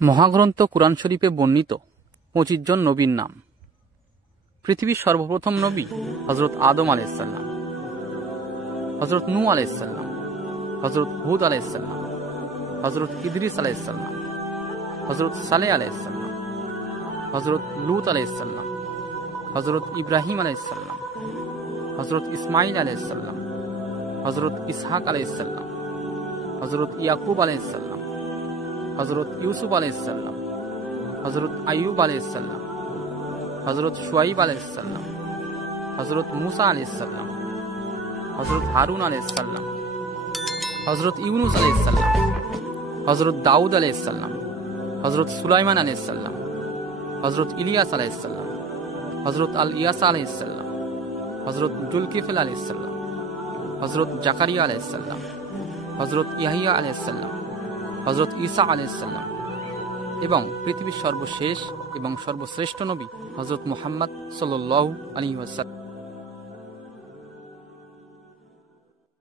মহাগ্রন্থ কুরআন শরীফে বর্ণিত 25 জন নবীর নাম। পৃথিবীর সর্বপ্রথম নবী হযরত আদম আলাইহিস সালাম, হযরত নূহ আলাইহিস সালাম, হযরত হুদ আলাইহিস সালাম, হযরত ইদ্রিস আলাইহিস সালাম, হযরত সালেহ আলাইহিস সালাম, হযরত লূত আলাইহিস সালাম, হযরত ইব্রাহিম আলাইহিস সালাম, হযরত ইসমাঈল আলাইহিস সালাম, হযরত ইসহাক আলাইহিস সালাম, হযরত ইয়াকুব আলাইহিস সালাম, হযরত ইউসুফ আলাইহিস সালাম, হযরত আইয়ুব আলাইহিস সালাম, হযরত শুআইব আলাইহিস সালাম, হযরত মূসা আলাইহিস সালাম, হযরত হারুন আলাইহিস সালাম, হযরত ইউনুস আলাইহিস সালাম, হযরত দাউদ আলাইহিস সালাম, হযরত সুলাইমান আলাইহিস সালাম, হযরত ইলিয়াস আলাইহিস সালাম, হযরত আল ইয়াসা আলাইহিস সালাম, হযরত জুলকিফল আলাইহিস সালাম, হযরত জাকারিয়া আলাইহিস সালাম, হযরত ইয়াহিয়া আলাইহিস সালাম, হযরত ঈসা আলাইহিস সালাম এবং পৃথিবীর সর্বশেষ এবং সর্বশ্রেষ্ঠ নবী হযরত মুহাম্মদ সাল্লাল্লাহু আলাইহি ওয়াসাল্লাম।